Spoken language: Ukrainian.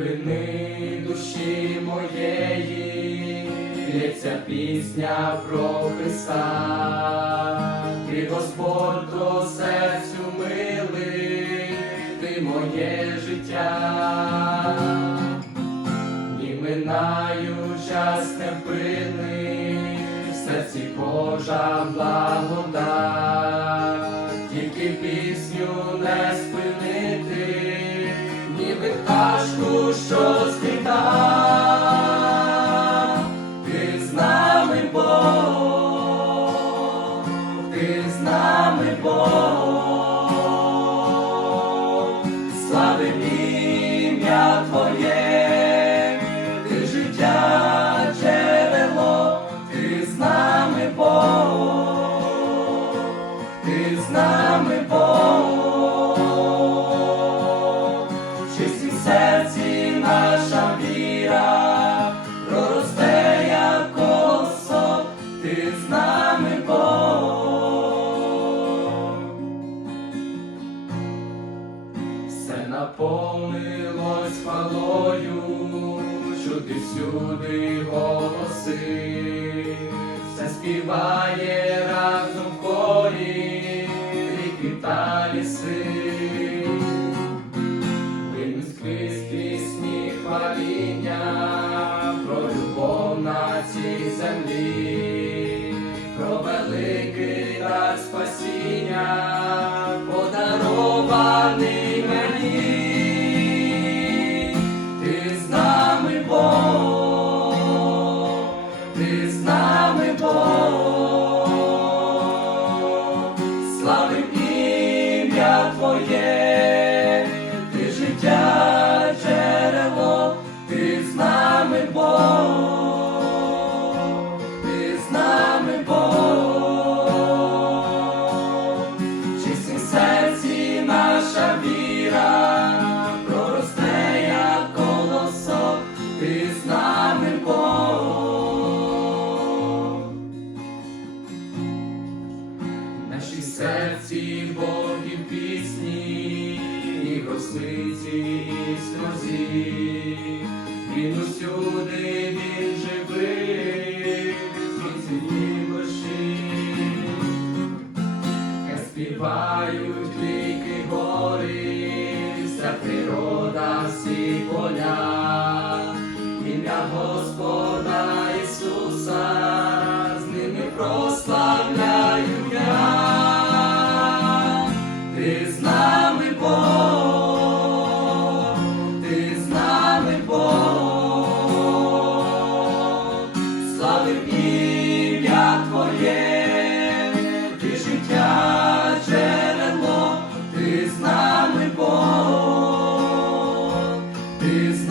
глибини душі моєї, лється пісня про Христа, ти Господь до серцю милий, ти моє життя, і минаю час невпинний, в серці Божа благодать, пташку, що спіта, ти з нами Бог, ти з нами Бог, славим наповнилось хвалою, чути всюди голоси, все співає разом в хорі, ріки та ліси. Винен скрізь пісні хваління про любов на цій землі, про великий дар спасіння, Твоє, і грослиці, і сльозі, він усюди він живий, в ціні душі, хай співають віки гори, вся природа, всі поля, ім'я Господа Ісуса, з ними прославляю ти з